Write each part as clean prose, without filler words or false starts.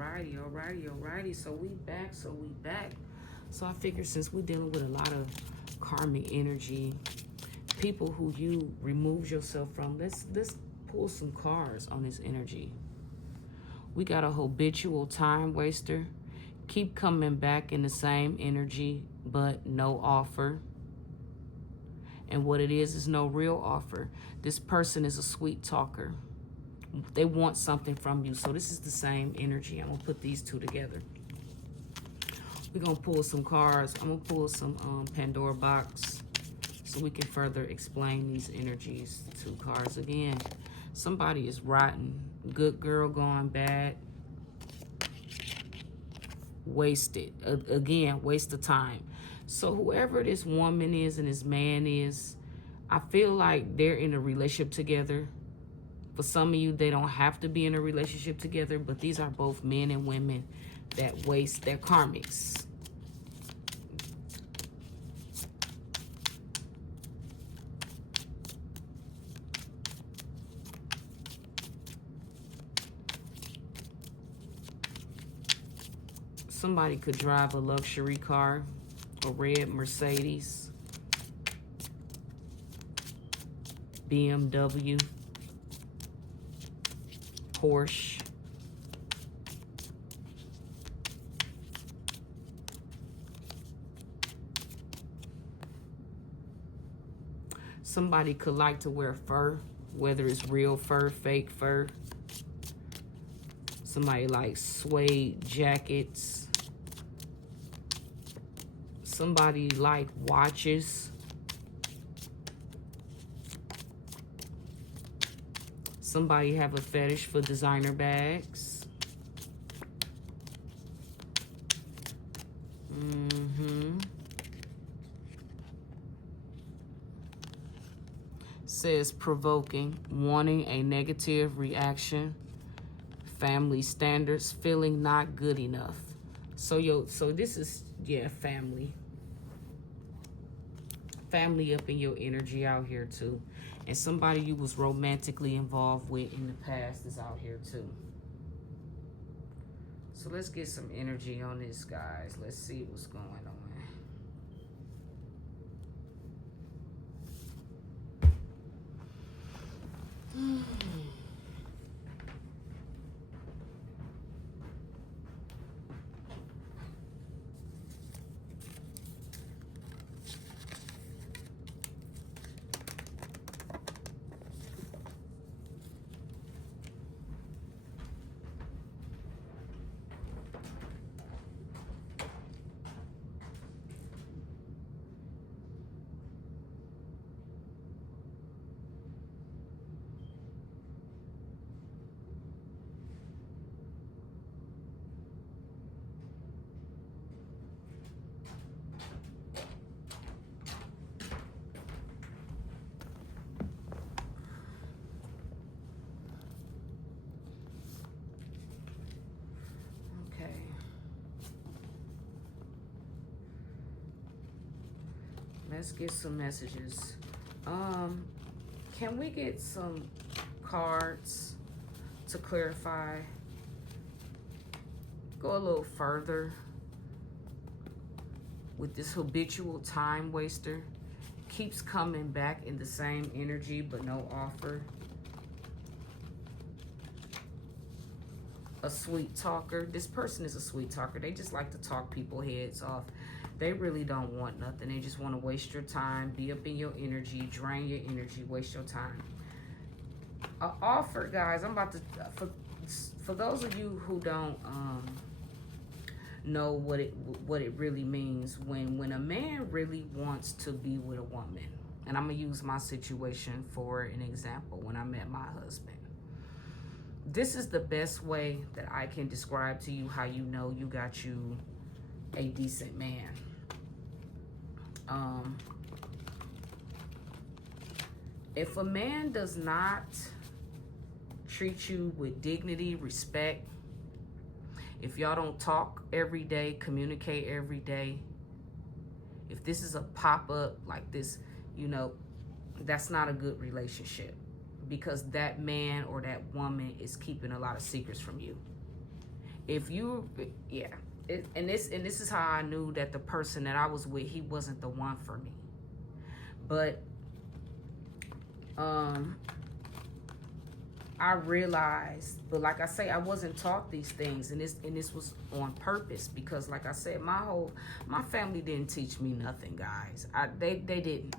Alrighty. So we back. So I figure since we're dealing with a lot of karmic energy, people who you remove yourself from, let's pull some cards on this energy. We got a habitual time waster. Keep coming back in the same energy, but no offer. And what it is no real offer. This person is a sweet talker. They want something from you. So this is the same energy. I'm going to put these two together. We're going to pull some cards. I'm going to pull some Pandora box so we can further explain these energies. Two cards again. Somebody is rotten. Good girl gone bad. Wasted. Again, waste of time. So whoever this woman is and this man is, I feel like they're in a relationship together. For some of you, they don't have to be in a relationship together, but these are both men and women that waste their karmics. Somebody could drive a luxury car, a red Mercedes, BMW, Porsche. Somebody could like to wear fur, whether it's real fur, fake fur. Somebody likes suede jackets. Somebody like watches. Somebody have a fetish for designer bags. Says provoking, wanting a negative reaction, family standards, feeling not good enough. So this is, yeah, family. Family up in your energy out here too. And somebody you was romantically involved with in the past is out here too. So let's get some energy on this, guys. Let's see what's going on. Let's get some messages. Can we get some cards to clarify? Go a little further with this habitual time waster. Keeps coming back in the same energy, but no offer. A sweet talker. This person is a sweet talker. They just like to talk people heads off. They really don't want nothing. They just want to waste your time, be up in your energy, drain your energy, waste your time. An offer, guys. I'm about to, for those of you who don't know what it really means, when a man really wants to be with a woman, and I'm gonna use my situation for an example. When I met my husband, this is the best way that I can describe to you how you know you got you a decent man. If a man does not treat you with dignity, respect, if y'all don't talk every day, communicate every day, if this is a pop-up like this, you know, that's not a good if you, yeah. And this is how I knew that the person that I was with, he wasn't the one for me. But I realized, but like I say, I wasn't taught these things, and this was on purpose, because like I said, my family didn't teach me nothing, guys. They didn't.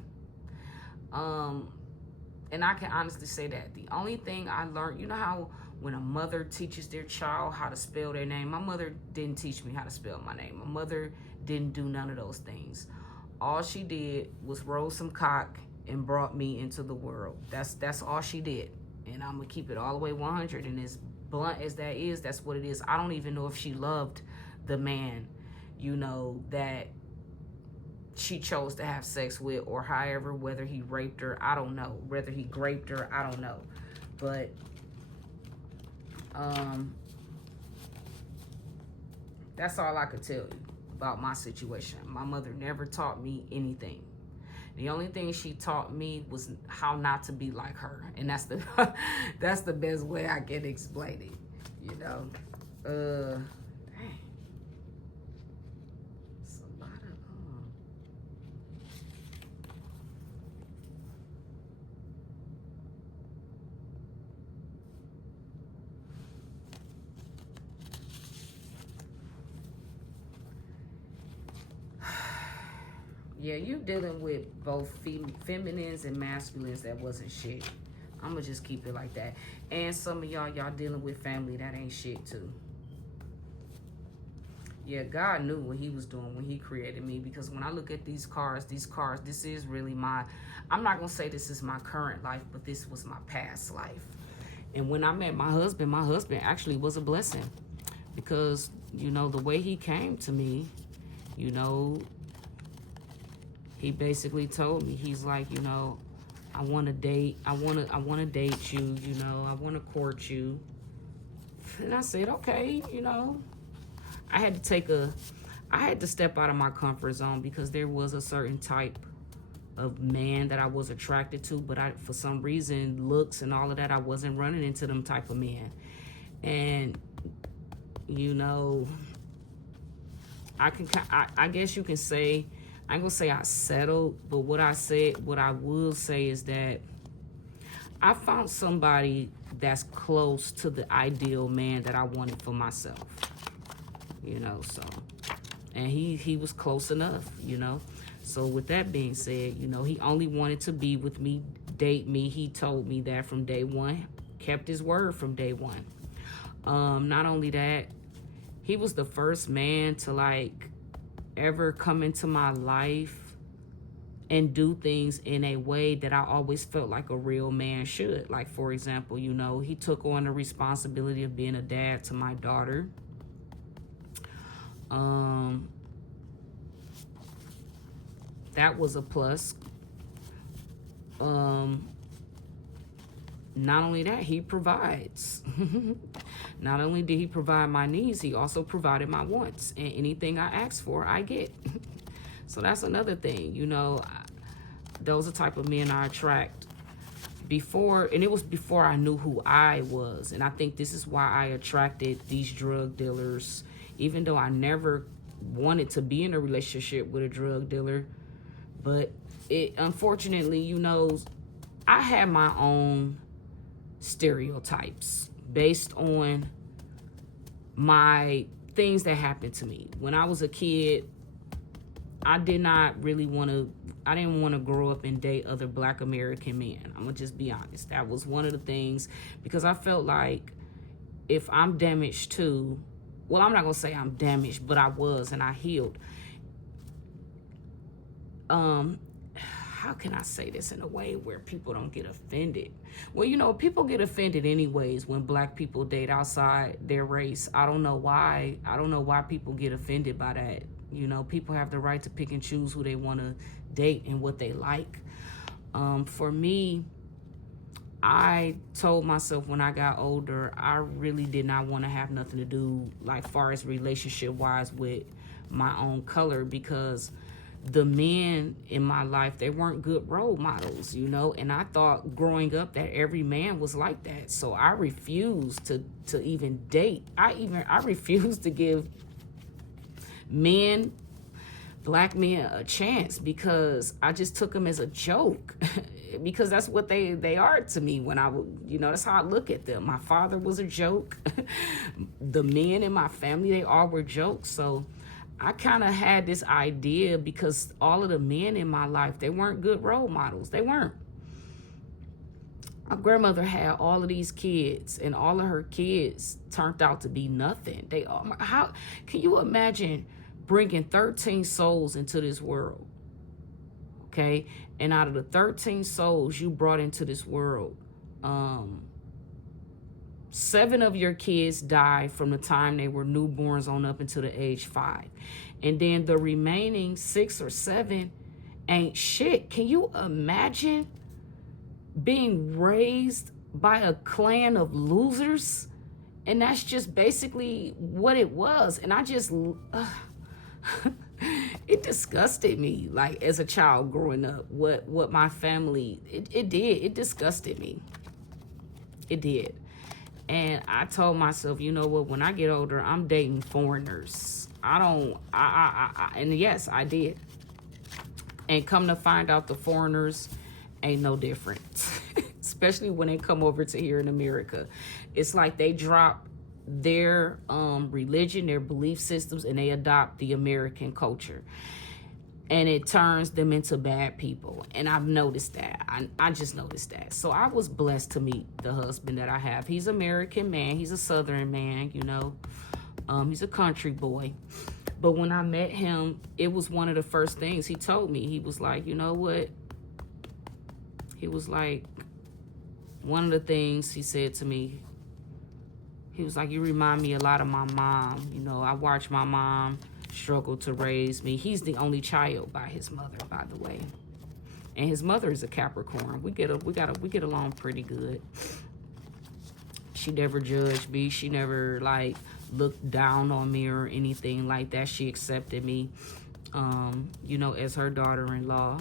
And I can honestly say that the only thing I learned, you know how when a mother teaches their child how to spell their name, my mother didn't teach me how to spell my name. My mother didn't do none of those things. All she did was roll some cock and brought me into the world. That's all she did. And I'm gonna keep it all the way 100. And as blunt as that is, that's what it is. I don't even know if she loved the man, you know, that she chose to have sex with, or however, whether he raped her, I don't know. Whether he graped her, I don't know. But that's all I could tell you about my situation. My mother never taught me anything. The only thing she taught me was how not to be like her, and that's the that's the best way I can explain it. You know, dang, it's a lot of yeah, you dealing with both feminines and masculines that wasn't shit. I'm gonna just keep it like that. And some of y'all dealing with family that ain't shit too. Yeah, God knew what he was doing when he created me, because when I look at these cars, this is really my, I'm not gonna say this is my current life, but this was my past life. And when I met my husband actually was a blessing, because, you know, the way he came to me, you know, he basically told me, he's like, you know, I want to date. I want to date you. You know, I want to court you. And I said, okay, you know, I had to step out of my comfort zone, because there was a certain type of man that I was attracted to, but for some reason, looks and all of that, I wasn't running into them type of men. And, you know, I guess you can say, I ain't gonna say I settled, but what I will say is that I found somebody that's close to the ideal man that I wanted for myself, you know, so, and he was close enough, you know. So with that being said, you know, he only wanted to be with me, date me. He told me that from day one, kept his word from day one. Not only that, he was the first man to, like, ever come into my life and do things in a way that I always felt like a real man should. Like, for example, you know, he took on the responsibility of being a dad to my daughter. That was a plus. Not only that, he provides. Not only did he provide my needs, he also provided my wants. And anything I ask for, I get. So that's another thing, you know. Those are the type of men I attract. Before, and it was before I knew who I was. And I think this is why I attracted these drug dealers. Even though I never wanted to be in a relationship with a drug dealer. But it, unfortunately, you know, I had my own stereotypes based on my things that happened to me. When I was a kid, I didn't want to grow up and date other Black American men. I'm going to just be honest. That was one of the things, because I felt like if I'm damaged too, well, I'm not going to say I'm damaged, but I was, and I healed. How can I say this in a way where people don't get offended? Well, you know, people get offended anyways when Black people date outside their race. I don't know why. I don't know why people get offended by that. You know, people have the right to pick and choose who they want to date and what they like. For me, I told myself when I got older, I really did not want to have nothing to do, like, far as relationship-wise, with my own color, because the men in my life, they weren't good role models, you know, and I thought growing up that every man was like that. So I refused to even date. I refused to give men, black men, a chance, because I just took them as a joke. Because that's what they are to me. When you know, that's how I look at them. My father was a joke. The men in my family, they all were jokes. So I kind of had this idea, because all of the men in my life, they weren't good role models. They weren't. My grandmother had all of these kids, and all of her kids turned out to be nothing. How can you imagine bringing 13 souls into this world? Okay, and out of the 13 souls you brought into this world, 7 of your kids died from the time they were newborns on up until the age 5. And then the remaining 6 or 7 ain't shit. Can you imagine being raised by a clan of losers? And that's just basically what it was. And I just, it disgusted me, like, as a child growing up, what my family, it did. It disgusted me. It did. And I told myself, you know what, when I get older, I'm dating foreigners. And yes, I did. And come to find out, the foreigners ain't no different. Especially when they come over to here in America. It's like they drop their religion, their belief systems, and they adopt the American culture. And it turns them into bad people. And I've noticed that. I just noticed that. So I was blessed to meet the husband that I have. He's an American man. He's a Southern man, you know. He's a country boy. But when I met him, it was one of the first things he told me. He was like, you know what? He was like, one of the things he said to me, he was like, you remind me a lot of my mom. You know, I watched my mom struggle to raise me. He's the only child by his mother, by the way. And his mother is a Capricorn. We get along pretty good. She never judged me. She never, like, looked down on me or anything like that. She accepted me, you know, as her daughter-in-law.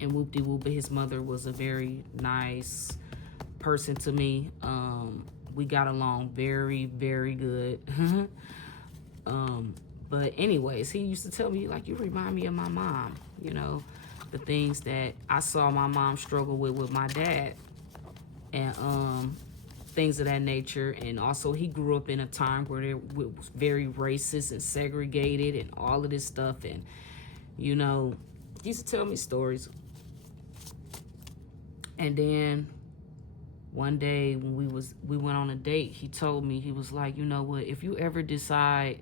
And whoop-de-whoop, his mother was a very nice person to me. We got along very, very good. But anyways, he used to tell me, like, you remind me of my mom, you know, the things that I saw my mom struggle with my dad, and things of that nature. And also, he grew up in a time where it was very racist and segregated and all of this stuff. And, you know, he used to tell me stories. And then one day when we went on a date, he told me, he was like, you know what, if you ever decide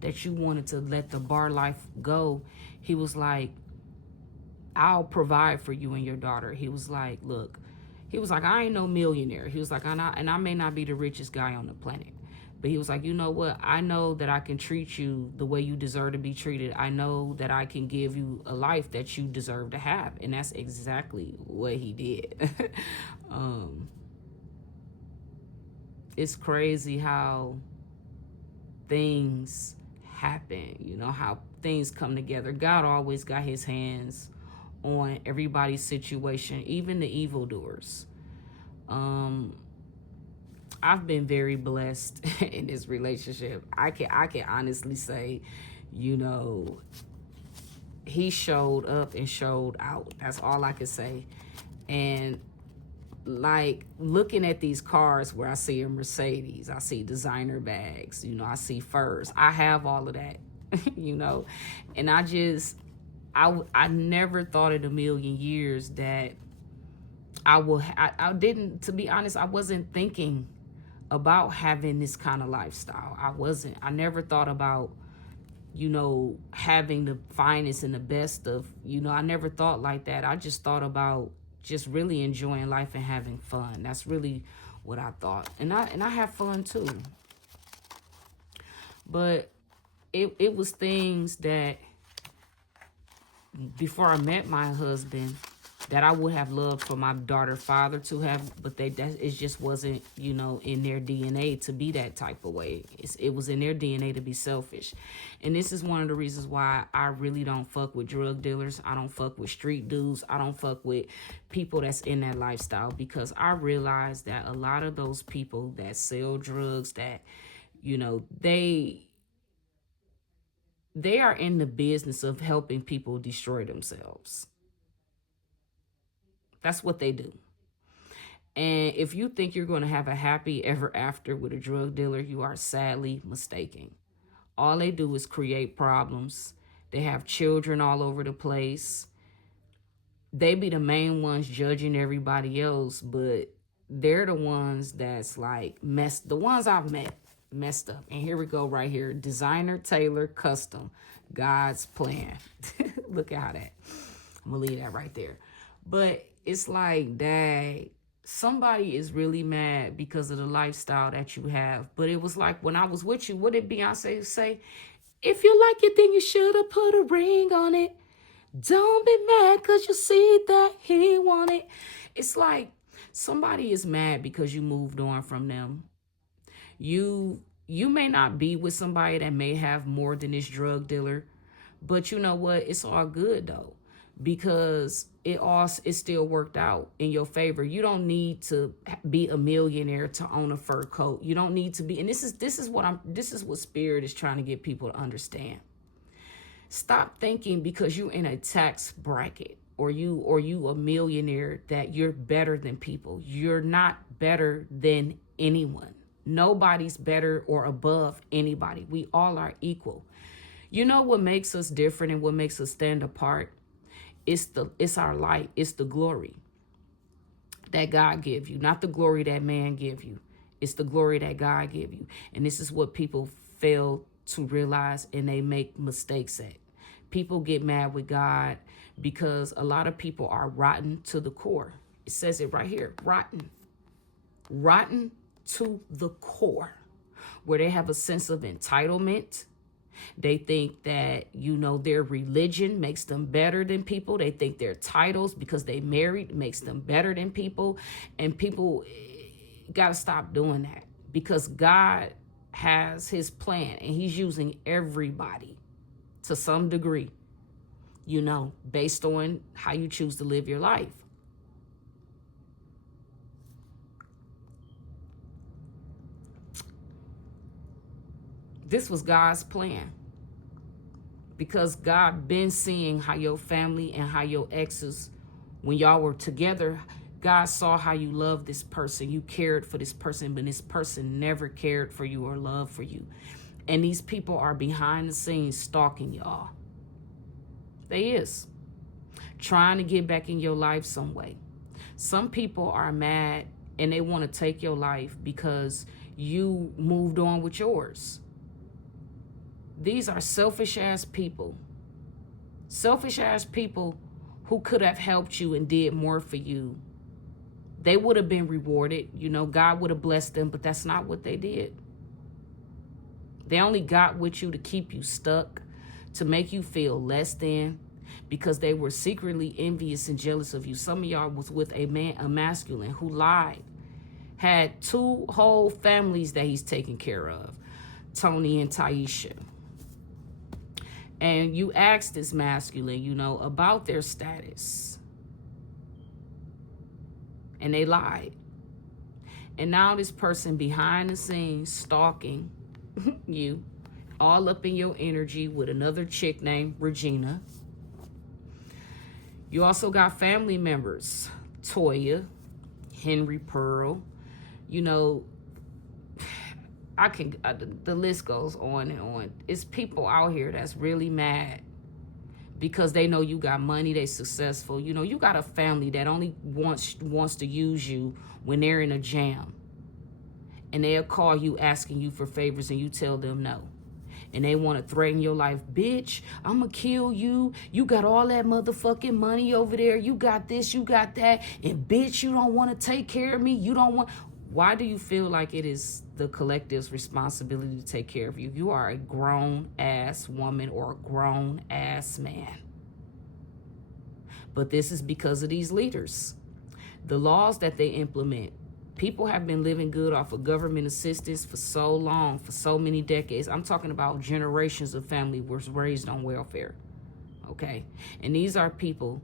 that you wanted to let the bar life go, he was like, I'll provide for you and your daughter. He was like, look, he was like, I ain't no millionaire. He was like, I may not be the richest guy on the planet, but he was like, you know what, I know that I can treat you the way you deserve to be treated. I know that I can give you a life that you deserve to have. And that's exactly what he did. It's crazy how things happen, you know, how things come together. God always got his hands on everybody's situation, even the evildoers. I've been very blessed in this relationship. I can honestly say, you know, he showed up and showed out. That's all I can say. And like, looking at these cars where I see a Mercedes, I see designer bags, you know, I see furs. I have all of that, you know. And I never thought in a million years that I didn't, to be honest, I wasn't thinking about having this kind of lifestyle. I never thought about, you know, having the finest and the best of, you know, I never thought like that. I just thought about just really enjoying life and having fun. That's really what I thought. And I have fun too. But it was things that before I met my husband, that I would have loved for my daughter father to have, but it just wasn't, in their DNA to be that type of way. It was in their DNA to be selfish. And this is one of the reasons why I really don't fuck with drug dealers. I don't fuck with street dudes. I don't fuck with people that's in that lifestyle, because I realize that a lot of those people that sell drugs, that, they are in the business of helping people destroy themselves. That's what they do. And if you think you're going to have a happy ever after with a drug dealer, you are sadly mistaken. All they do is create problems. They have children all over the place. They be the main ones judging everybody else, but they're the ones that's like the ones I've met, messed up. And here we go right here. Designer, tailor, custom, God's plan. Look at that. I'm going to leave that right there. But it's like, dang, somebody is really mad because of the lifestyle that you have. But it was like, when I was with you, what did Beyonce say? If you like it, then you should have put a ring on it. Don't be mad because you see that he want it. It's like somebody is mad because you moved on from them. You may not be with somebody that may have more than this drug dealer, but you know what? It's all good though, because it still worked out in your favor. You don't need to be a millionaire to own a fur coat. You don't need to be, and this is what Spirit is trying to get people to understand. Stop thinking because you're in a tax bracket or you a millionaire that you're better than people. You're not better than anyone. Nobody's better or above anybody. We all are equal. You know what makes us different and what makes us stand apart? It's our light. It's the glory that God give you, not the glory that man give you. It's the glory that God give you. And this is what people fail to realize, and they make mistakes at. People get mad with God because a lot of people are rotten to the core. It says it right here, rotten to the core, where they have a sense of entitlement. They think that, their religion makes them better than people. They think their titles, because they married, makes them better than people. And people got to stop doing that, because God has his plan and he's using everybody to some degree, based on how you choose to live your life. This was God's plan, because God been seeing how your family and how your exes, when y'all were together, God saw how you loved this person. You cared for this person, but this person never cared for you or loved for you. And these people are behind the scenes stalking y'all. They is trying to get back in your life some way. Some people are mad and they want to take your life because you moved on with yours. These are selfish ass people. Selfish ass people who could have helped you and did more for you. They would have been rewarded. God would have blessed them, but that's not what they did. They only got with you to keep you stuck, to make you feel less than, because they were secretly envious and jealous of you. Some of y'all was with a masculine who lied, had 2 whole families that he's taking care of, Tony and Taisha. And you asked this masculine, about their status. And they lied. And now this person behind the scenes stalking you, all up in your energy with another chick named Regina. You also got family members, Toya, Henry Pearl. The list goes on and on. It's people out here that's really mad because they know you got money, they successful. You got a family that only wants to use you when they're in a jam. And they'll call you asking you for favors and you tell them no. And they want to threaten your life. Bitch, I'm going to kill you. You got all that motherfucking money over there. You got this, you got that. And bitch, you don't want to take care of me. You don't want... Why do you feel like it is the collective's responsibility to take care of you? You are a grown-ass woman or a grown-ass man. But this is because of these leaders. The laws that they implement. People have been living good off of government assistance for so long, for so many decades. I'm talking about generations of family was raised on welfare. Okay? And these are people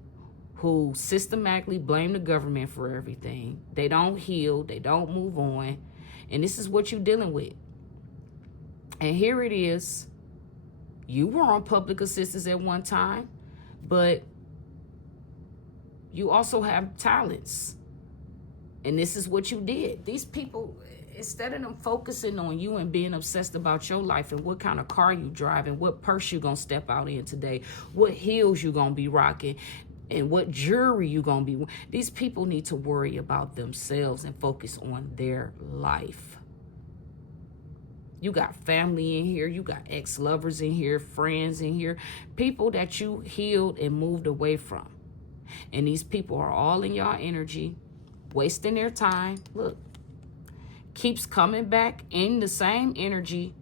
who systematically blame the government for everything. They don't heal. They don't move on. And this is what you're dealing with. And here it is. You were on public assistance at one time, but you also have talents. And this is what you did. These people, instead of them focusing on you and being obsessed about your life and what kind of car you drive and what purse you're going to step out in today, what heels you're going to be rocking, and what jewelry you're going to be wearing. These people need to worry about themselves and focus on their life. You got family in here. You got ex-lovers in here, friends in here, people that you healed and moved away from. And these people are all in your energy, wasting their time. Look, keeps coming back in the same energy,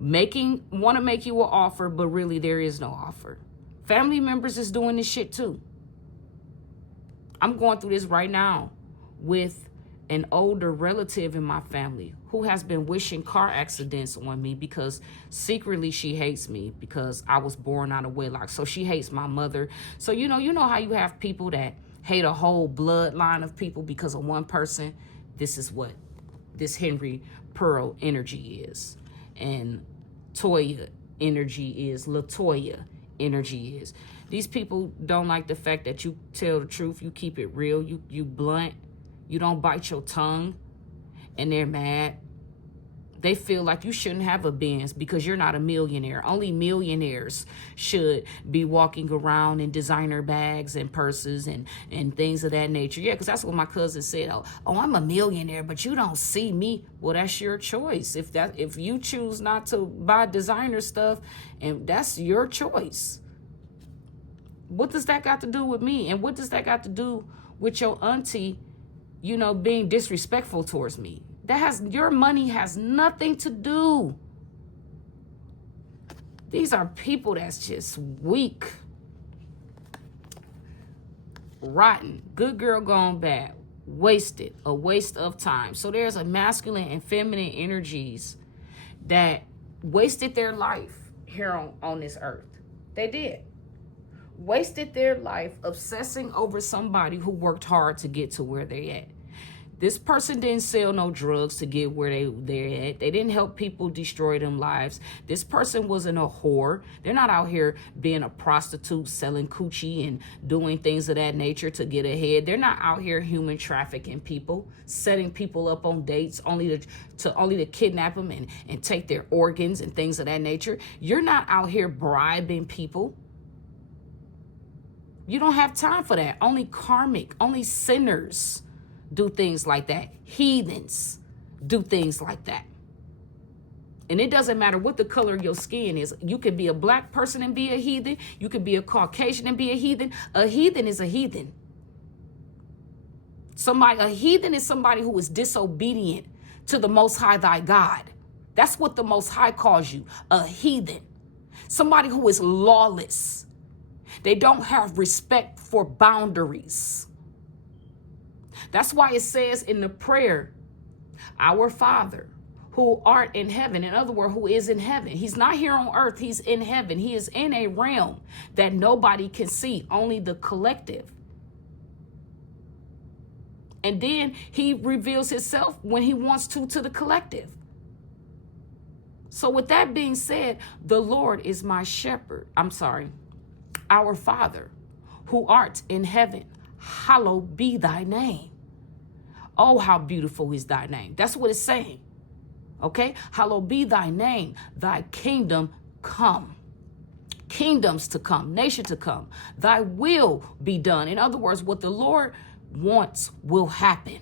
want to make you an offer, but really there is no offer. Family members is doing this shit too. I'm going through this right now with an older relative in my family who has been wishing car accidents on me because secretly she hates me because I was born out of wedlock. So she hates my mother. So you know how you have people that hate a whole bloodline of people because of one person? This is what this Henry Pearl energy is. And Toya energy is. LaToya energy is. These people don't like the fact that you tell the truth. You keep it real. You blunt. You don't bite your tongue. And they're mad. They feel like you shouldn't have a Benz because you're not a millionaire. Only millionaires should be walking around in designer bags and purses and things of that nature. Yeah, because that's what my cousin said. Oh, I'm a millionaire, but you don't see me. Well, that's your choice. If you choose not to buy designer stuff, and that's your choice. What does that got to do with me? And what does that got to do with your auntie, being disrespectful towards me? Your money has nothing to do. These are people that's just weak, rotten, good girl gone bad, wasted, a waste of time. So there's a masculine and feminine energies that wasted their life here on this earth. They did. Wasted their life obsessing over somebody who worked hard to get to where they're at. This person didn't sell no drugs to get where they're at. They didn't help people destroy them lives. This person wasn't a whore. They're not out here being a prostitute, selling coochie and doing things of that nature to get ahead. They're not out here human trafficking people, setting people up on dates only to kidnap them and take their organs and things of that nature. You're not out here bribing people. You don't have time for that. Only sinners do things like that. Heathens do things like that. And it doesn't matter what the color of your skin is. You could be a black person and be a heathen. You could be a Caucasian and be a heathen. A heathen is a heathen. A heathen is somebody who is disobedient to the Most High thy God. That's what the Most High calls you, a heathen. Somebody who is lawless. They don't have respect for boundaries. That's why it says in the prayer, our Father, who art in heaven. In other words, who is in heaven. He's not here on earth. He's in heaven. He is in a realm that nobody can see, only the collective. And then he reveals himself when he wants to the collective. So with that being said, the Lord is my shepherd. Our Father, who art in heaven, hallowed be thy name. Oh, how beautiful is thy name. That's what it's saying. Okay? Hallowed be thy name. Thy kingdom come. Kingdoms to come. Nation to come. Thy will be done. In other words, what the Lord wants will happen.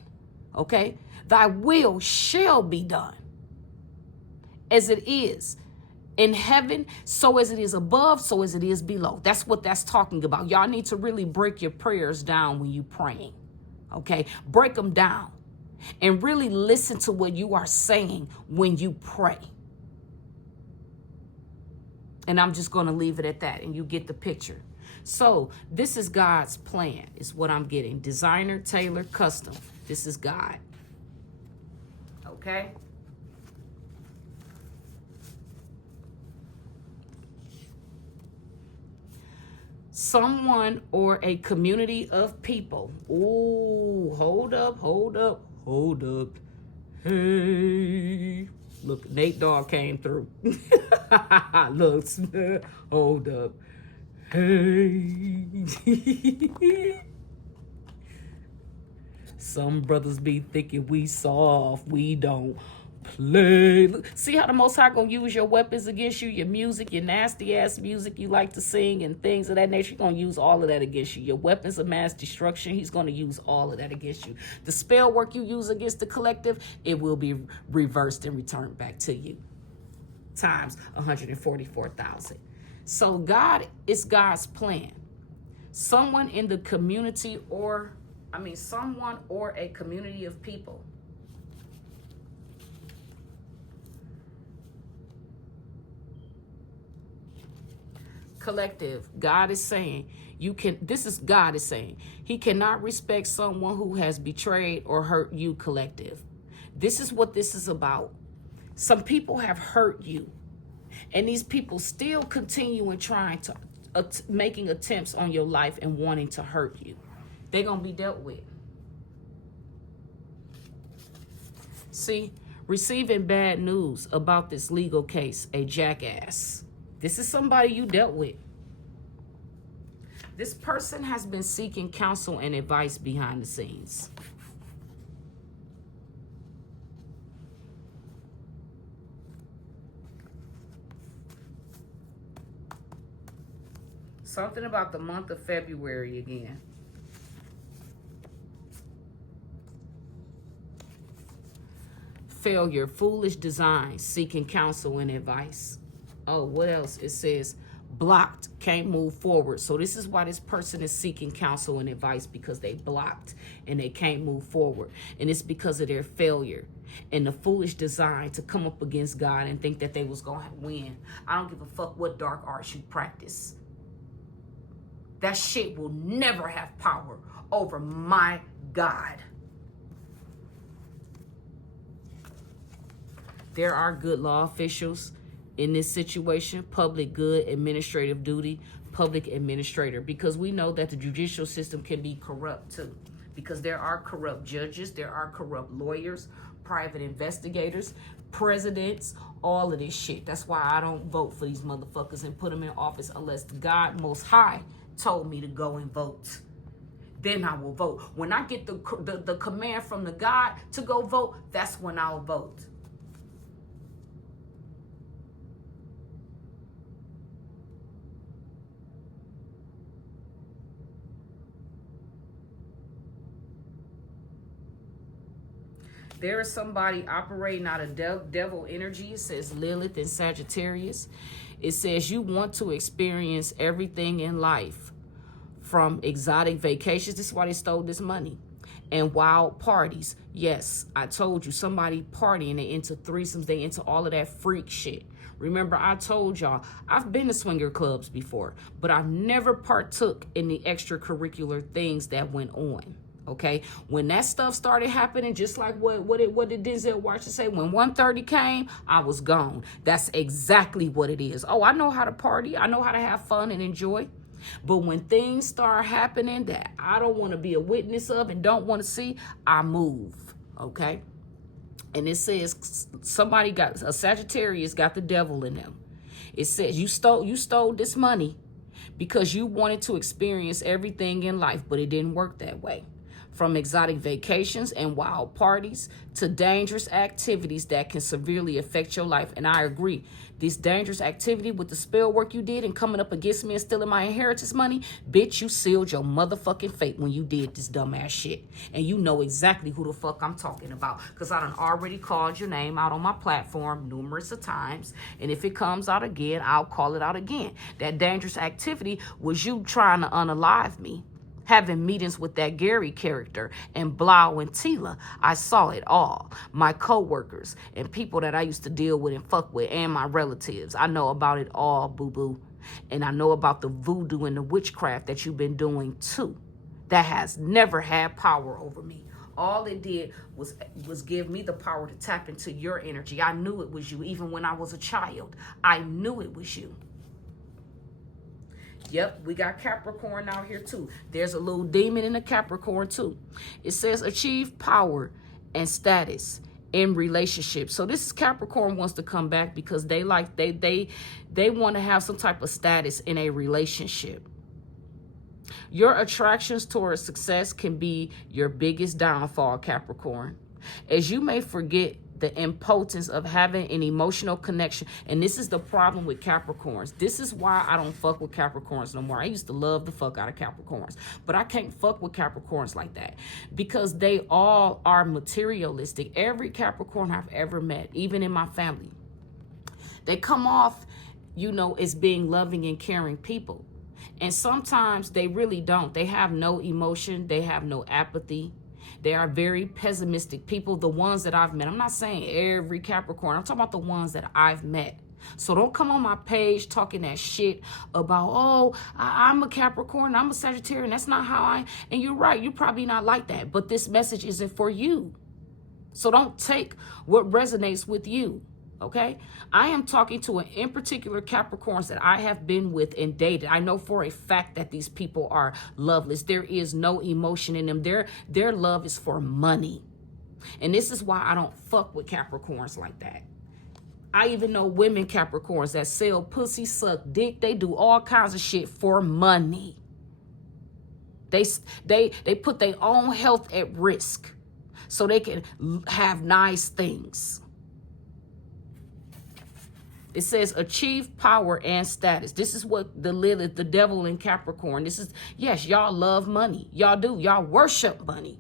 Okay? Thy will shall be done. As it is in heaven, so as it is above, so as it is below. That's what that's talking about. Y'all need to really break your prayers down when you praying. Okay? Break them down and really listen to what you are saying when you pray. And I'm just going to leave it at that and you get the picture. So this is God's plan, is what I'm getting. Designer, tailor, custom. This is God. Okay? Someone or a community of people. Ooh, hold up, hold up, hold up. Hey. Look, Nate Dogg came through. Look, hold up. Hey. Some brothers be thinking we soft. We don't play. Look, see how the Most High gonna use your weapons against you, your music, your nasty ass music you like to sing and things of that nature. He's gonna use all of that against you. Your weapons of mass destruction, he's gonna use all of that against you. The spell work you use against the collective, it will be reversed and returned back to you. Times 144,000. So God is God's plan. Someone in the community someone or a community of people. Collective. God is saying God is saying he cannot respect someone who has betrayed or hurt you, collective. This is what this is about. Some people have hurt you, and these people still continue and trying to making attempts on your life and wanting to hurt you. They're going to be dealt with. See, receiving bad news about this legal case, a jackass. This is somebody you dealt with. This person has been seeking counsel and advice behind the scenes. Something about the month of February again. Failure, foolish design, seeking counsel and advice. Oh, what else? It says blocked, can't move forward. So this is why this person is seeking counsel and advice, because they blocked and they can't move forward. And it's because of their failure and the foolish design to come up against God and think that they was going to win. I don't give a fuck what dark arts you practice. That shit will never have power over my God. There are good law officials in this situation, public good, administrative duty, public administrator, because we know that the judicial system can be corrupt too, because there are corrupt judges, there are corrupt lawyers, private investigators, presidents, all of this shit. That's why I don't vote for these motherfuckers and put them in office unless God Most High told me to go and vote. Then I will vote. When I get the command from the God to go vote, that's when I'll vote. There is somebody operating out of devil energy. It says Lilith and Sagittarius. It says you want to experience everything in life, from exotic vacations. This is why they stole this money. And wild parties. Yes, I told you, somebody partying, they into threesomes, they into all of that freak shit. Remember, I told y'all, I've been to swinger clubs before, but I've never partook in the extracurricular things that went on. Okay, when that stuff started happening, just like what did Denzel Washington say? When 1:30 came, I was gone. That's exactly what it is. Oh, I know how to party. I know how to have fun and enjoy. But when things start happening that I don't want to be a witness of and don't want to see, I move. Okay, and it says somebody got a Sagittarius got the devil in them. It says you stole this money because you wanted to experience everything in life, but it didn't work that way. From exotic vacations and wild parties to dangerous activities that can severely affect your life. And I agree, this dangerous activity with the spell work you did and coming up against me and stealing my inheritance money, bitch, you sealed your motherfucking fate when you did this dumbass shit. And you know exactly who the fuck I'm talking about, because I done already called your name out on my platform numerous of times. And if it comes out again, I'll call it out again. That dangerous activity was you trying to unalive me, having meetings with that Gary character and Blau and Tila. I saw it all. My coworkers and people that I used to deal with and fuck with and my relatives. I know about it all, boo-boo. And I know about the voodoo and the witchcraft that you've been doing too. That has never had power over me. All it did was give me the power to tap into your energy. I knew it was you even when I was a child. I knew it was you. Yep, we got Capricorn out here too. There's a little demon in the Capricorn too. It says achieve power and status in relationships. So this Capricorn wants to come back because they want to have some type of status in a relationship. Your attractions towards success can be your biggest downfall, Capricorn. As you may forget the importance of having an emotional connection. And this is the problem with Capricorns. This is why I don't fuck with Capricorns no more. I used to love the fuck out of Capricorns. But I can't fuck with Capricorns like that. Because they all are materialistic. Every Capricorn I've ever met, even in my family, they come off, as being loving and caring people. And sometimes they really don't. They have no emotion. They have no apathy. They are very pessimistic people, the ones that I've met. I'm not saying every Capricorn. I'm talking about the ones that I've met. So don't come on my page talking that shit about, I'm a Capricorn, I'm a Sagittarian. That's not how and you're right. You're probably not like that. But this message isn't for you. So don't take what resonates with you. Okay, I am talking to in particular Capricorns that I have been with and dated. I know for a fact that these people are loveless. There is no emotion in them. Their love is for money. And this is why I don't fuck with Capricorns like that. I even know women Capricorns that sell pussy, suck dick. They do all kinds of shit for money. They put their own health at risk so they can have nice things. It says achieve power and status. This is what the Lilith, the devil in Capricorn. This is, yes, y'all love money. Y'all do. Y'all worship money.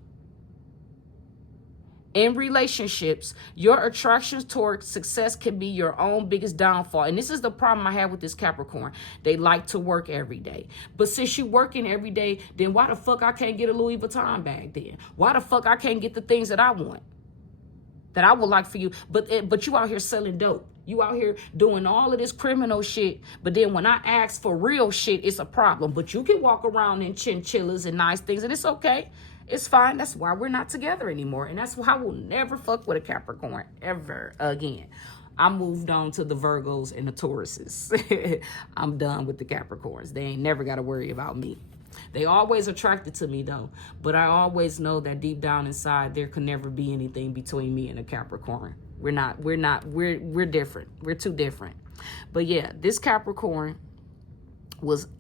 In relationships, your attractions towards success can be your own biggest downfall. And this is the problem I have with this Capricorn. They like to work every day. But since you're working every day, then why the fuck I can't get a Louis Vuitton bag then? Why the fuck I can't get the things that I want? That I would like for you. But you out here selling dope. You out here doing all of this criminal shit. But then when I ask for real shit, it's a problem. But you can walk around in chinchillas and nice things. And it's okay. It's fine. That's why we're not together anymore. And that's why I will never fuck with a Capricorn ever again. I moved on to the Virgos and the Tauruses. I'm done with the Capricorns. They ain't never got to worry about me. They always attracted to me though, but I always know that deep down inside there could never be anything between me and a Capricorn. We're different. We're too different. But yeah, this Capricorn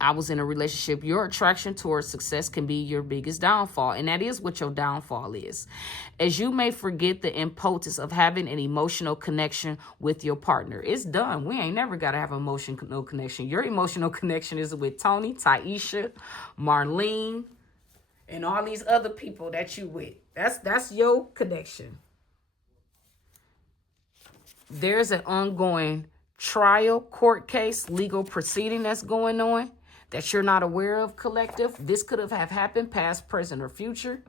I was in a relationship. Your attraction towards success can be your biggest downfall. And that is what your downfall is. As you may forget the importance of having an emotional connection with your partner. It's done. We ain't never got to have an emotional connection. Your emotional connection is with Tony, Taisha, Marlene, and all these other people that you with. That's your connection. There's an ongoing trial, court case, legal proceeding that's going on that you're not aware of, collective. This could have happened past, present, or future.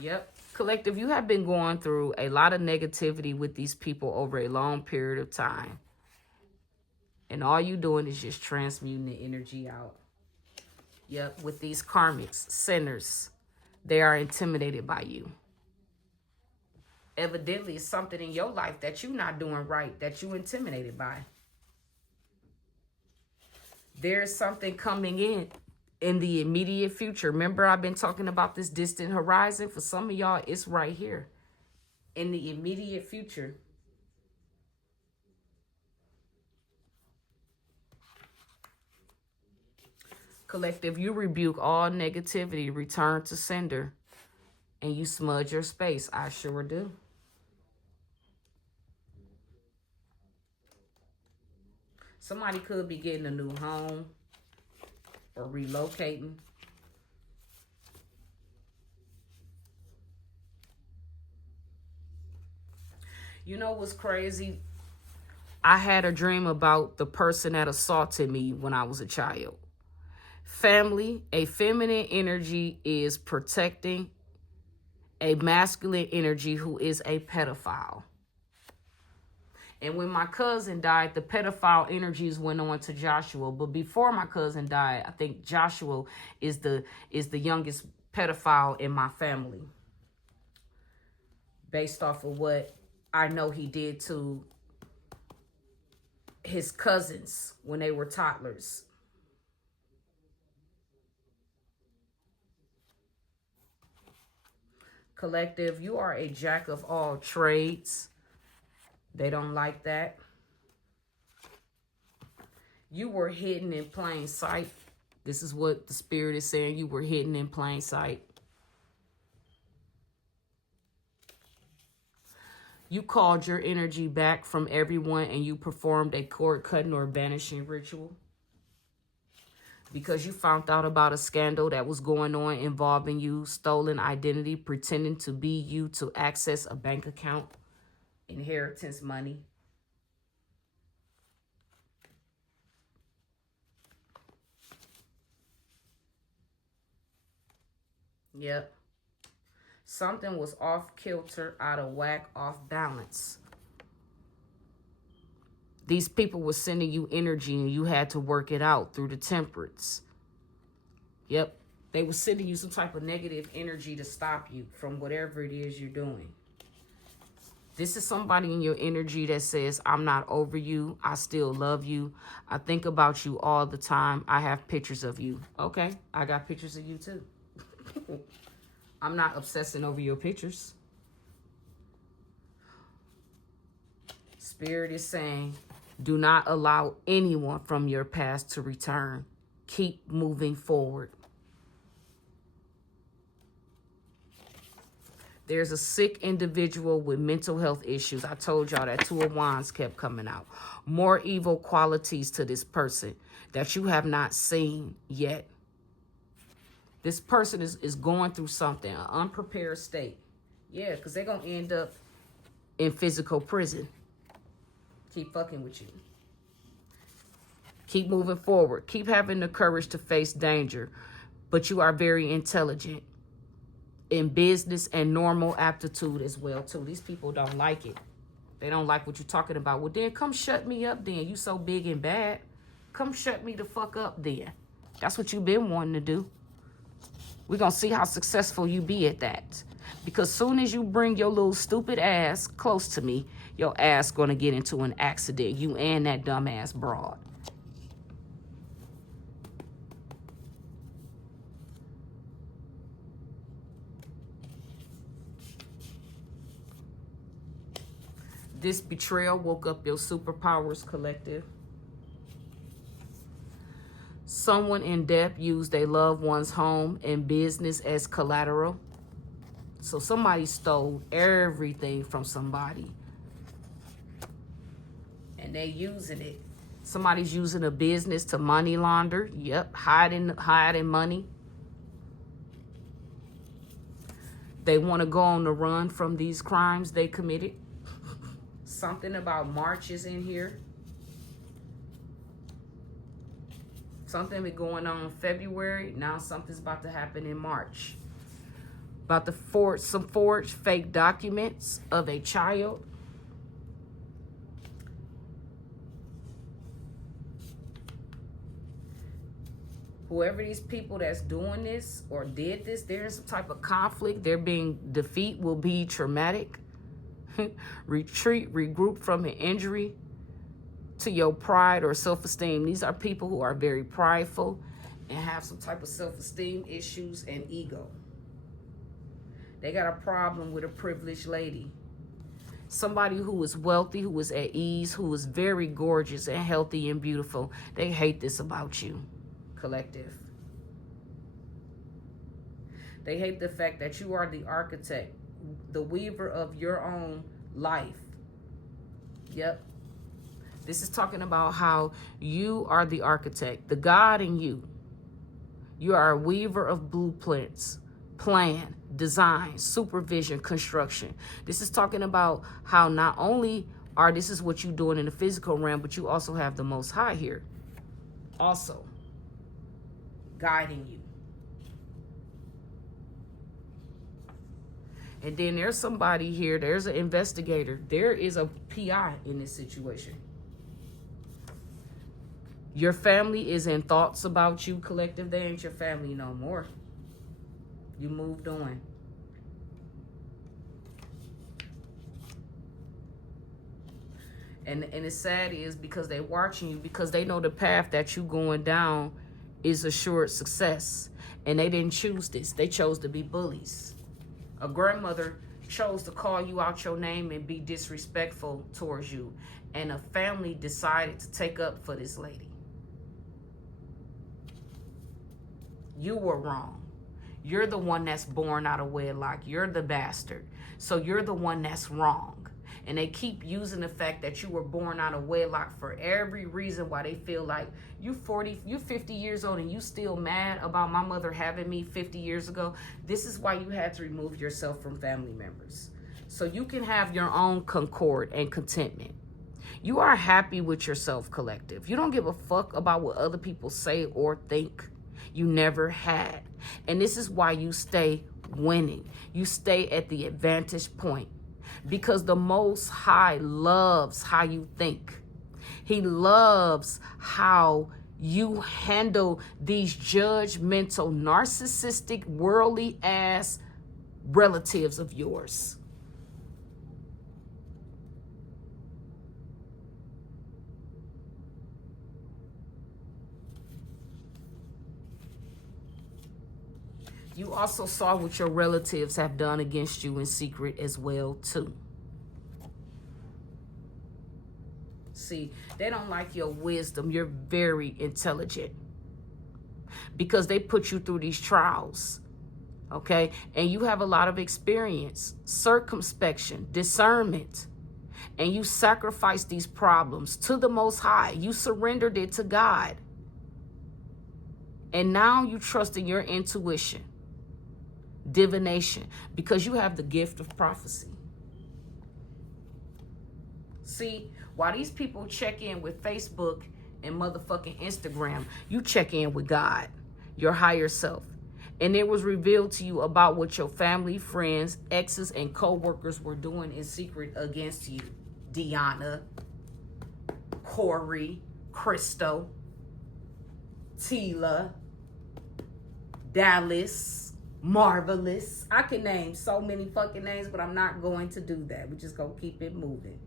Yep. Collective, you have been going through a lot of negativity with these people over a long period of time. And all you doing is just transmuting the energy out. Yep, with these karmics, sinners, they are intimidated by you. Evidently, it's something in your life that you're not doing right, that you're intimidated by. There's something coming in the immediate future. Remember, I've been talking about this distant horizon. For some of y'all, it's right here. In the immediate future. Collective, you rebuke all negativity, return to sender, and you smudge your space. I sure do. Somebody could be getting a new home or relocating. You know what's crazy? I had a dream about the person that assaulted me when I was a child. Family, a feminine energy is protecting a masculine energy who is a pedophile. And when my cousin died, the pedophile energies went on to Joshua. But before my cousin died, I think Joshua is the youngest pedophile in my family, based off of what I know he did to his cousins when they were toddlers. Collective, you are a jack of all trades. They don't like that. You were hidden in plain sight. This is what the spirit is saying. You were hidden in plain sight. You called your energy back from everyone and you performed a cord cutting or banishing ritual because you found out about a scandal that was going on involving you, stolen identity, pretending to be you to access a bank account, inheritance money. Yep. Something was off kilter, out of whack, off balance. These people were sending you energy and you had to work it out through the temperance. Yep. They were sending you some type of negative energy to stop you from whatever it is you're doing. This is somebody in your energy that says, I'm not over you. I still love you. I think about you all the time. I have pictures of you. Okay, I got pictures of you too. I'm not obsessing over your pictures. Spirit is saying, do not allow anyone from your past to return. Keep moving forward. There's a sick individual with mental health issues. I told y'all that Two of Wands kept coming out. More evil qualities to this person that you have not seen yet. This person is going through something, an unprepared state. Yeah, because they're going to end up in physical prison. Keep fucking with you. Keep moving forward. Keep having the courage to face danger. But you are very intelligent in business and normal aptitude as well, too. These people don't like it. They don't like what you're talking about. Well, then come shut me up then. You so big and bad. Come shut me the fuck up then. That's what you've been wanting to do. We're going to see how successful you be at that. Because soon as you bring your little stupid ass close to me, your ass going to get into an accident. You and that dumbass broad. This betrayal woke up your superpowers, collective. Someone in debt used a loved one's home and business as collateral. So somebody stole everything from somebody. And they using it. Somebody's using a business to money launder. Yep, hiding money. They want to go on the run from these crimes they committed. Something about March is in here. Something been going on in February. Now something's about to happen in March. About to forge some forged fake documents of a child. Whoever these people that's doing this or did this, they're in some type of conflict. Defeat will be traumatic. Retreat, regroup from an injury to your pride or self-esteem. These are people who are very prideful and have some type of self-esteem issues and ego. They got a problem with a privileged lady. Somebody who is wealthy, who is at ease, who is very gorgeous and healthy and beautiful. They hate this about you, collective. They hate the fact that you are the architect, the weaver of your own life. Yep. This is talking about how you are the architect, the God in you. You are a weaver of blueprints, plan, design, supervision, construction. This is talking about how not only this is what you're doing in the physical realm, but you also have the Most High here also guiding you. And then there's somebody here, there's an investigator, there is a PI in this situation. Your family is in thoughts about you, collective. They ain't your family no more. You moved on. And it's sad is because they watching you, because they know the path that you going down is assured success. And they didn't choose this. They chose to be bullies. A grandmother chose to call you out your name and be disrespectful towards you. And a family decided to take up for this lady. You were wrong. You're the one that's born out of wedlock. You're the bastard. So you're the one that's wrong. And they keep using the fact that you were born out of wedlock for every reason why they feel like you 50 years old and you still mad about my mother having me 50 years ago. This is why you had to remove yourself from family members. So you can have your own concord and contentment. You are happy with yourself, collective. You don't give a fuck about what other people say or think. You never had. And this is why you stay winning. You stay at the advantage point. Because the Most High loves how you think. He loves how you handle these judgmental, narcissistic, worldly ass relatives of yours. You also saw what your relatives have done against you in secret as well, too. See, they don't like your wisdom. You're very intelligent. Because they put you through these trials. Okay? And you have a lot of experience, circumspection, discernment. And you sacrificed these problems to the Most High. You surrendered it to God. And now you trust in your intuition. Divination, because you have the gift of prophecy. See, while these people check in with Facebook and motherfucking Instagram, you check in with God, your higher self. And it was revealed to you about what your family, friends, exes, and co-workers were doing in secret against you. Deanna, Corey, Christo, Tila, Dallas, Marvelous. I can name so many fucking names, but I'm not going to do that. We're just going to keep it moving.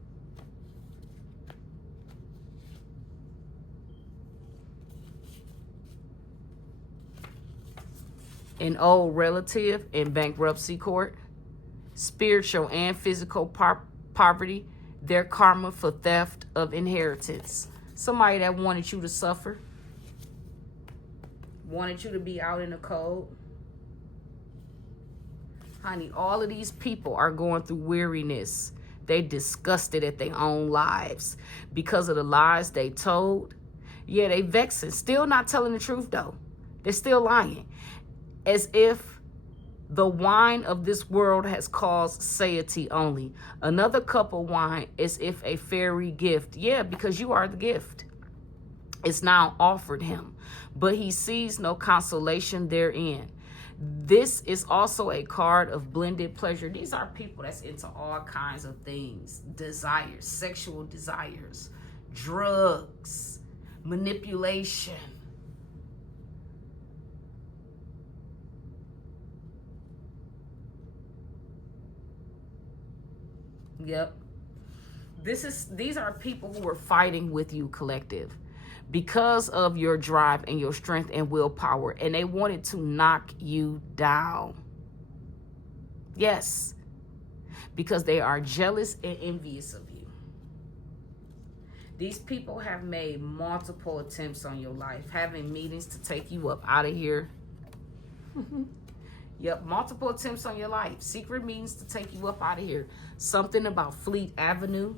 An old relative in bankruptcy court. Spiritual and physical poverty. Their karma for theft of inheritance. Somebody that wanted you to suffer. Wanted you to be out in the cold. Honey, all of these people are going through weariness. They disgusted at their own lives because of the lies they told. Yeah, they vexing. Still not telling the truth, though. They're still lying. As if the wine of this world has caused satiety only. Another cup of wine as if a fairy gift. Yeah, because you are the gift. It's now offered him. But he sees no consolation therein. This is also a card of blended pleasure. These are people that's into all kinds of things. Desires, sexual desires, drugs, manipulation. Yep. These are people who are fighting with you, collective. Because of your drive and your strength and willpower. And they wanted to knock you down. Yes. Because they are jealous and envious of you. These people have made multiple attempts on your life. Having meetings to take you up out of here. Yep, multiple attempts on your life. Secret meetings to take you up out of here. Something about Fleet Avenue.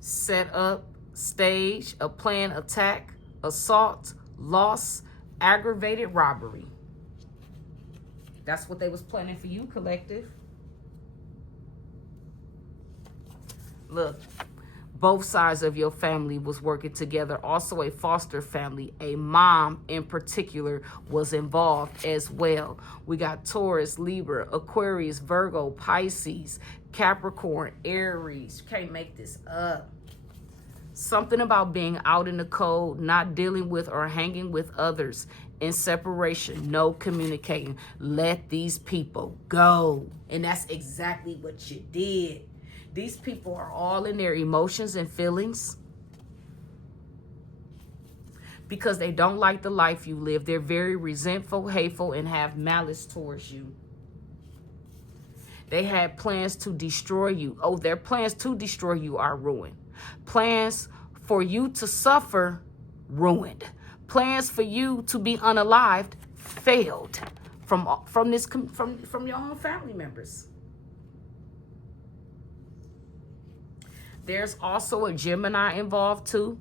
Set up. Stage, a planned attack, assault, loss, aggravated robbery. That's what they was planning for you, collective. Look, both sides of your family was working together. Also a foster family, a mom in particular was involved as well. We got Taurus, Libra, Aquarius, Virgo, Pisces, Capricorn, Aries. You can't make this up. Something about being out in the cold, not dealing with or hanging with others, in separation, no communicating. Let these people go. And that's exactly what you did. These people are all in their emotions and feelings because they don't like the life you live. They're very resentful, hateful, and have malice towards you. They had plans to destroy you. Oh, their plans to destroy you are ruined. Plans for you to suffer, ruined. Plans for you to be unalived, failed from your own family members. There's also a Gemini involved too.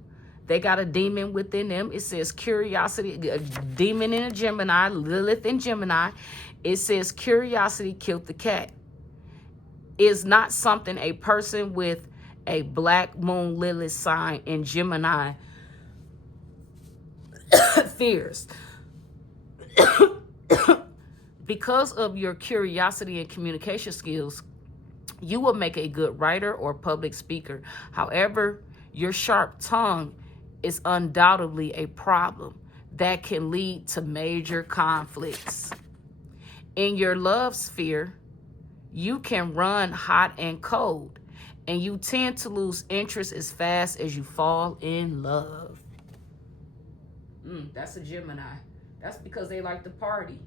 They got a demon within them. It says curiosity, a demon in a Gemini, Lilith in Gemini. It says curiosity killed the cat. Is not something a person with a black moon Lilith sign in Gemini fears. Because of your curiosity and communication skills, you will make a good writer or public speaker. However, your sharp tongue is undoubtedly a problem that can lead to major conflicts. In your love sphere, you can run hot and cold, and you tend to lose interest as fast as you fall in love. That's a Gemini. That's because they like to party.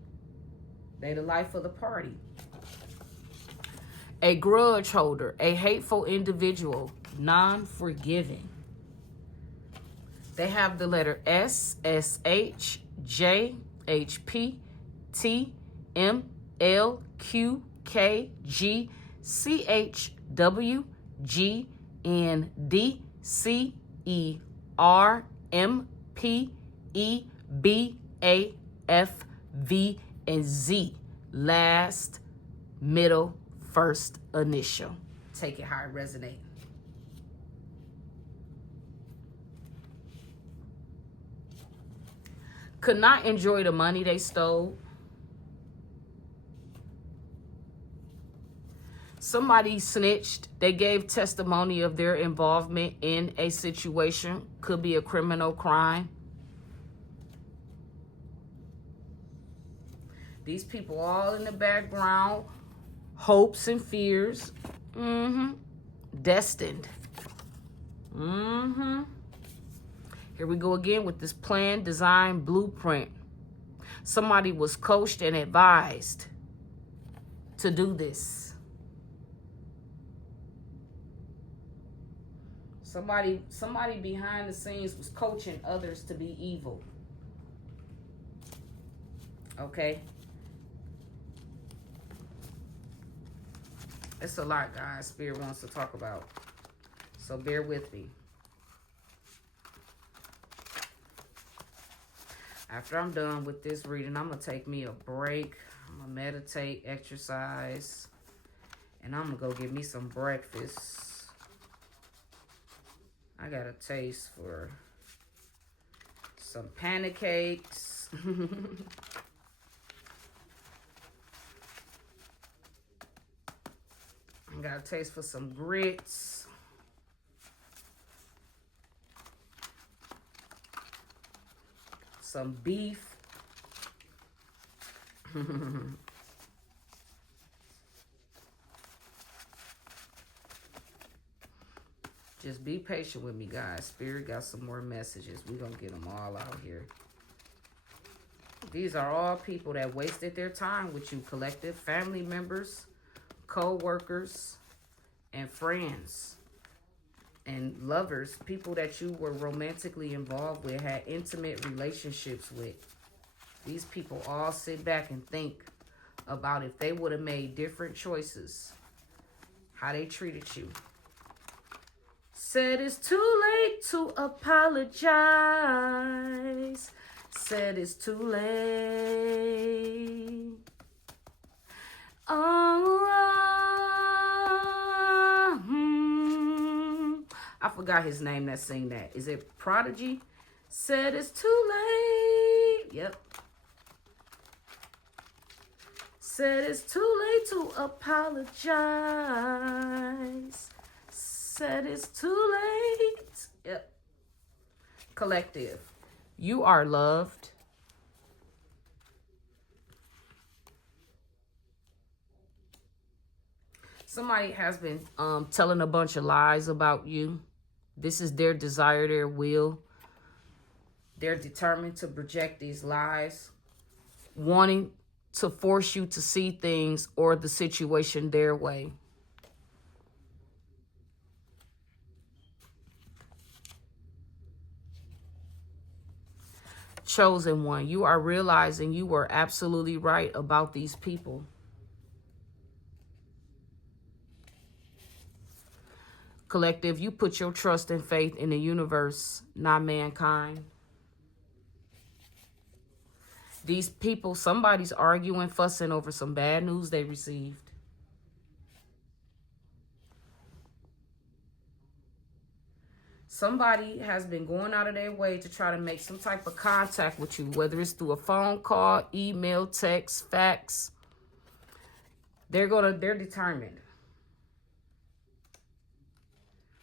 They the life of the party. A grudge holder, a hateful individual, non-forgiving. They have the letter S, SH, J, HP, T, M, L, Q, K, G, CH, W, G, N, D, C, E, R, M, P, E, B, A, F, V, and Z. Last, middle, first initial. Take it how it resonates. Could not enjoy the money they stole. Somebody snitched. They gave testimony of their involvement in a situation. Could be a criminal crime. These people all in the background. Hopes and fears. Destined. Here we go again with this plan, design, blueprint. Somebody was coached and advised to do this. Somebody behind the scenes was coaching others to be evil. Okay? It's a lot, guys, Spirit wants to talk about. So bear with me. After I'm done with this reading, I'm going to take me a break. I'm going to meditate, exercise, and I'm going to go get me some breakfast. I got a taste for some pancakes. I got a taste for some grits. Some beef. Just be patient with me, guys. Spirit got some more messages. We're going to get them all out here. These are all people that wasted their time with you, collective. Family members, co-workers, and friends. And lovers, people that you were romantically involved with, had intimate relationships with. These people all sit back and think about if they would have made different choices, how they treated you. Said it's too late to apologize. Said it's too late. forgot his name that sing that. Is it Prodigy? Said it's too late. Yep. Said it's too late to apologize. Said it's too late. Yep. Collective. You are loved. Somebody has been telling a bunch of lies about you. This is their desire, their will. They're determined to project these lies, wanting to force you to see things or the situation their way. Chosen one, you are realizing you were absolutely right about these people. Collective, you put your trust and faith in the universe, not mankind. These people, somebody's arguing, fussing over some bad news they received. Somebody has been going out of their way to try to make some type of contact with you, whether it's through a phone call, email, text, fax. They're determined.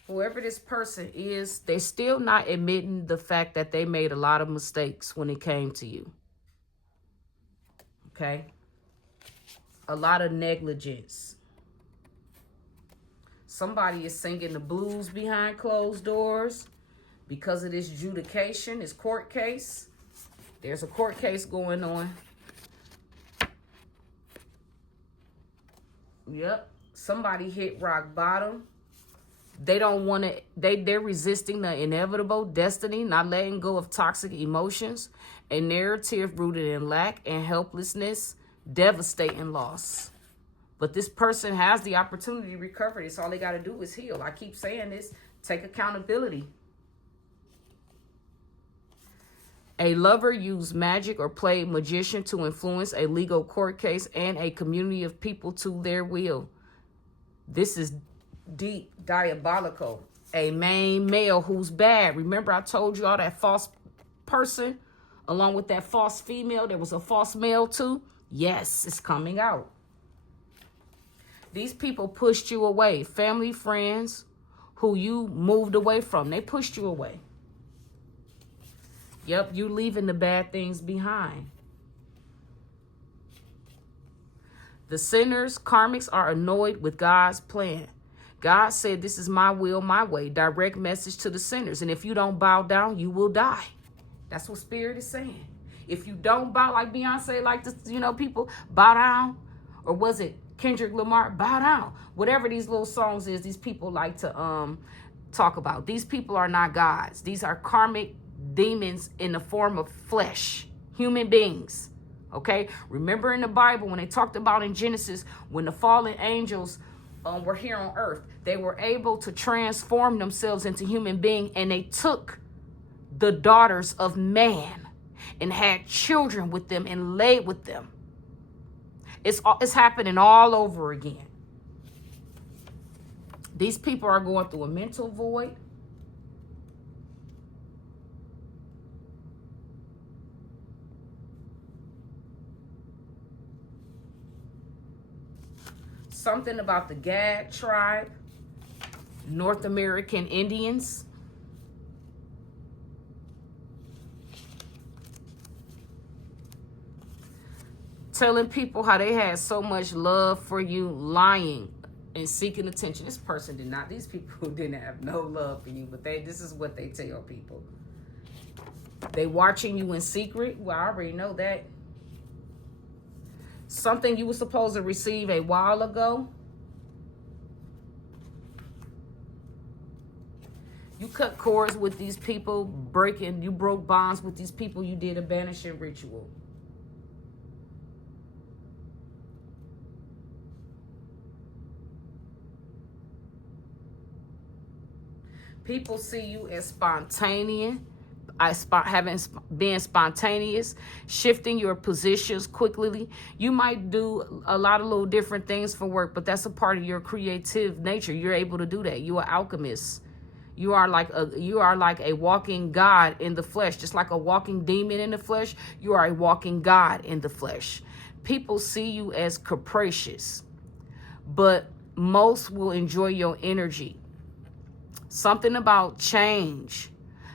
Whoever this person is, they're still not admitting the fact that they made a lot of mistakes when it came to you. Okay? A lot of negligence. Somebody is singing the blues behind closed doors because of this adjudication, this court case. There's a court case going on. Yep. Somebody hit rock bottom. They don't want to, they're resisting the inevitable destiny, not letting go of toxic emotions, a narrative rooted in lack and helplessness, devastating loss. But this person has the opportunity to recover this. All they got to do is heal. I keep saying this. Take accountability. A lover used magic or played magician to influence a legal court case and a community of people to their will. This is deep, diabolical. A main male who's bad. Remember I told you all that false person along with that false female? There was a false male too? Yes, it's coming out. These people pushed you away. Family, friends who you moved away from. They pushed you away. Yep, you leaving the bad things behind. The sinners, karmics, are annoyed with God's plan. God said, this is my will, my way. Direct message to the sinners. And if you don't bow down, you will die. That's what Spirit is saying. If you don't bow, like Beyonce, like this, people bow down. Or was it Kendrick Lamar? Bow down. Whatever these little songs is, these people like to talk about. These people are not gods. These are karmic demons in the form of flesh. Human beings. Okay? Remember in the Bible when they talked about in Genesis, when the fallen angels were here on earth, they were able to transform themselves into human beings, and they took the daughters of man and had children with them and laid with them. It's happening all over again. These people are going through a mental void. Something about the Gad tribe, North American Indians. Telling people how they had so much love for you, lying and seeking attention. This person did not. These people didn't have no love for you, but this is what they tell people. They watching you in secret. Well, I already know that. Something you were supposed to receive a while ago. You cut cords with these people, you broke bonds with these people, you did a banishing ritual. People see you as spontaneous, being spontaneous, shifting your positions quickly. You might do a lot of little different things for work, but that's a part of your creative nature. You're able to do that. You're an alchemist. You are like a walking God in the flesh. Just like a walking demon in the flesh, you are a walking God in the flesh. People see you as capricious, but most will enjoy your energy. Something about change,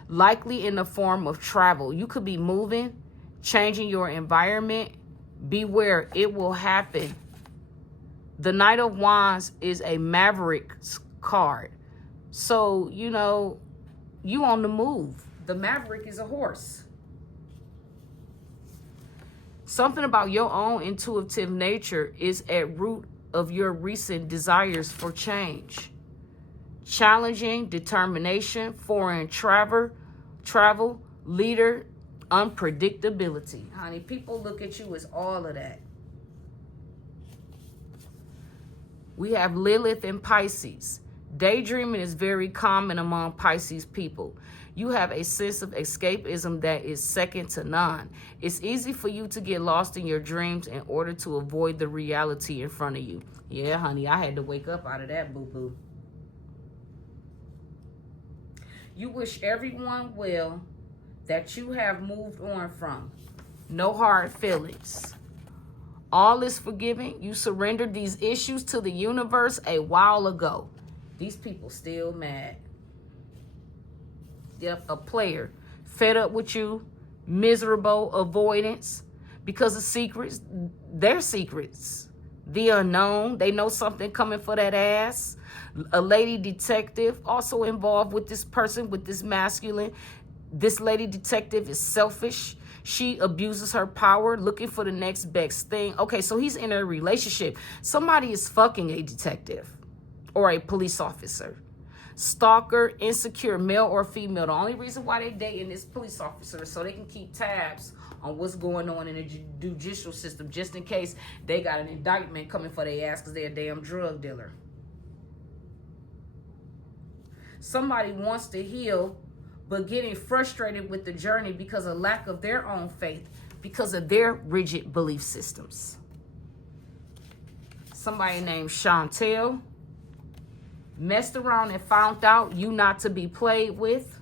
likely in the form of travel. You could be moving, changing your environment. Beware, it will happen. The Knight of Wands is a Maverick's card. So, you on the move. The Maverick is a horse. Something about your own intuitive nature is at root of your recent desires for change. Challenging, determination, foreign travel, leader, unpredictability. Honey, people look at you as all of that. We have Lilith in Pisces. Daydreaming is very common among Pisces people. You have a sense of escapism that is second to none. It's easy for you to get lost in your dreams in order to avoid the reality in front of you. Yeah, honey, I had to wake up out of that, boo-boo. You wish everyone well that you have moved on from. No hard feelings. All is forgiven. You surrendered these issues to the universe a while ago. These people still mad. Yep, a player. Fed up with you. Miserable avoidance. Because of secrets. Their secrets. The unknown. They know something coming for that ass. A lady detective also involved with this person, with this masculine. This lady detective is selfish. She abuses her power, looking for the next best thing. Okay, so he's in a relationship. Somebody is fucking a detective or a police officer. Stalker, insecure, male or female. The only reason why they dating this police officer is so they can keep tabs on what's going on in the judicial system, just in case they got an indictment coming for their ass because they're a damn drug dealer. Somebody wants to heal, but getting frustrated with the journey because of lack of their own faith, because of their rigid belief systems. Somebody named Chantel messed around and found out you not to be played with.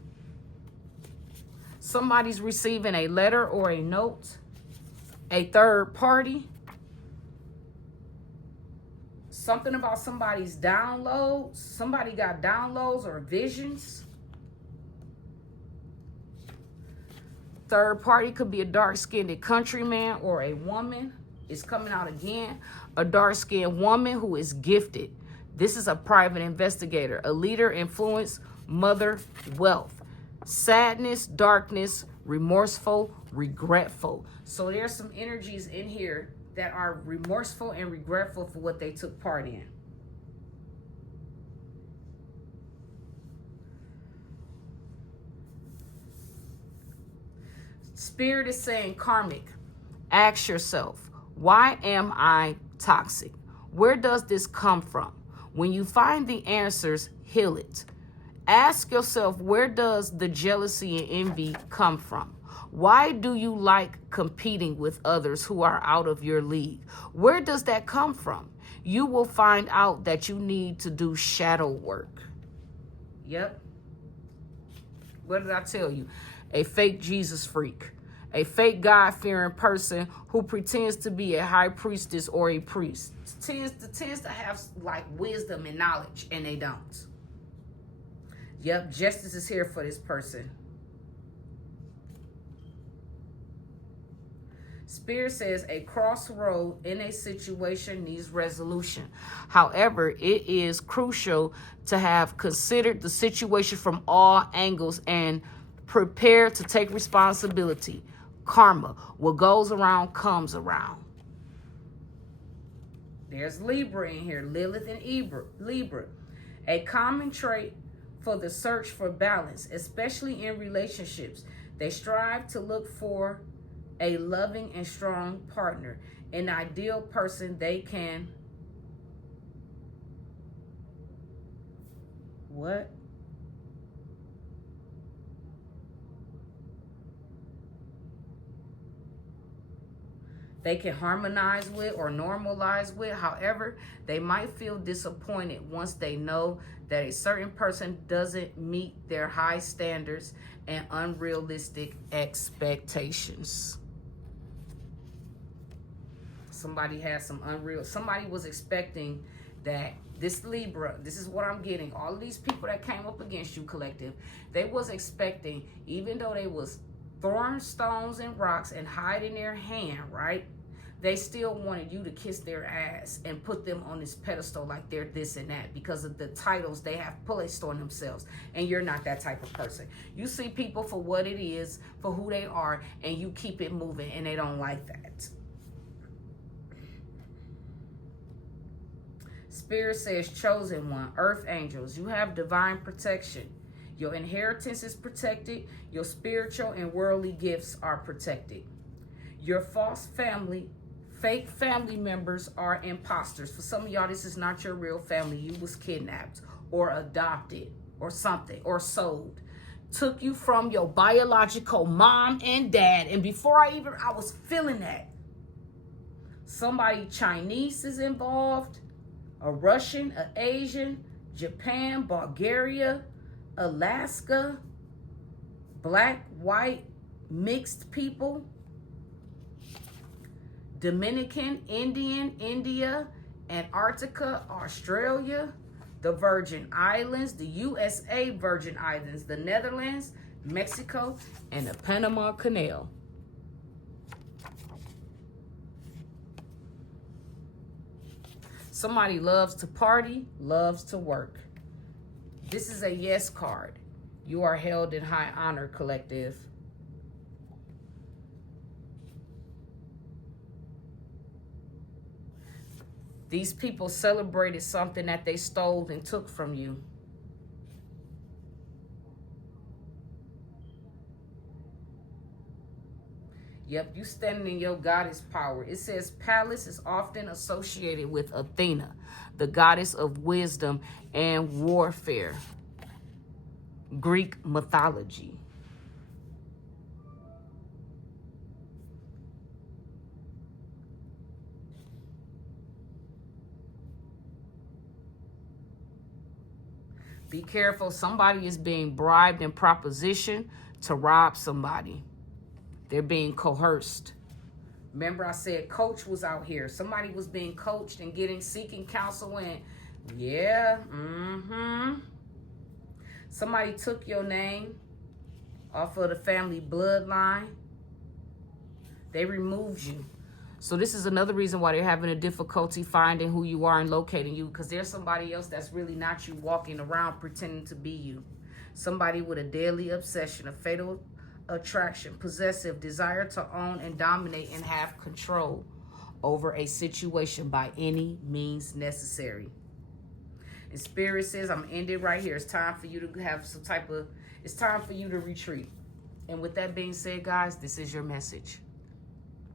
Somebody's receiving a letter or a note. A third party. Something about somebody's downloads. Somebody got downloads or visions. Third party could be a dark-skinned countryman or a woman. It's coming out again. A dark-skinned woman who is gifted. This is a private investigator, a leader, influence, mother, wealth. Sadness, darkness, remorseful, regretful. So there's some energies in here that are remorseful and regretful for what they took part in. Spirit is saying karmic. Ask yourself, why am I toxic? Where does this come from? When you find the answers, heal it. Ask yourself, where does the jealousy and envy come from? Why do you like competing with others who are out of your league? Where does that come from? You will find out that you need to do shadow work. Yep. What did I tell you? A fake Jesus freak. A fake God-fearing person who pretends to be a high priestess or a priest. Tends to have like wisdom and knowledge, and they don't. Yep, justice is here for this person. Spirit says a crossroad in a situation needs resolution. However, it is crucial to have considered the situation from all angles and prepare to take responsibility. Karma, what goes around comes around. There's Libra in here, Lilith and Libra. A common trait for the search for balance, especially in relationships. They strive to look for a loving and strong partner, an ideal person they can... What? they can harmonize with or normalize with. However, they might feel disappointed once they know that a certain person doesn't meet their high standards and unrealistic expectations. Somebody had some somebody was expecting that this Libra, this is what I'm getting, all of these people that came up against you, collective, they was expecting, even though they was throwing stones and rocks and hiding their hand, right? They still wanted you to kiss their ass and put them on this pedestal like they're this and that because of the titles they have placed on themselves. And you're not that type of person. You see people for what it is, for who they are, and you keep it moving, and they don't like that. Spirit says, chosen one, earth angels, you have divine protection. Your inheritance is protected. Your spiritual and worldly gifts are protected. Your false family, fake family members are imposters. For some of y'all, this is not your real family. You was kidnapped or adopted or something or sold. Took you from your biological mom and dad. And before I was feeling that. Somebody Chinese is involved. A Russian, an Asian, Japan, Bulgaria, Alaska, black, white, mixed people, Dominican, Indian, India, Antarctica, Australia, the Virgin Islands, the USA Virgin Islands, the Netherlands, Mexico, and the Panama Canal. Somebody loves to party, loves to work. This is a yes card. You are held in high honor, collective. These people celebrated something that they stole and took from you. Yep, you standing in your goddess power. It says Pallas is often associated with Athena, the goddess of wisdom and warfare. Greek mythology. Be careful. Somebody is being bribed and propositioned to rob somebody. They're being coerced. Remember I said coach was out here. Somebody was being coached and seeking counsel and yeah, Somebody took your name off of the family bloodline. They removed you. So this is another reason why they're having a difficulty finding who you are and locating you, because there's somebody else that's really not you walking around pretending to be you. Somebody with a deadly obsession, a fatal attraction, possessive, desire to own and dominate and have control over a situation by any means necessary. And Spirit says, I'm ending right here. It's time for you to have some type of, it's time for you to retreat. And with that being said, guys, this is your message.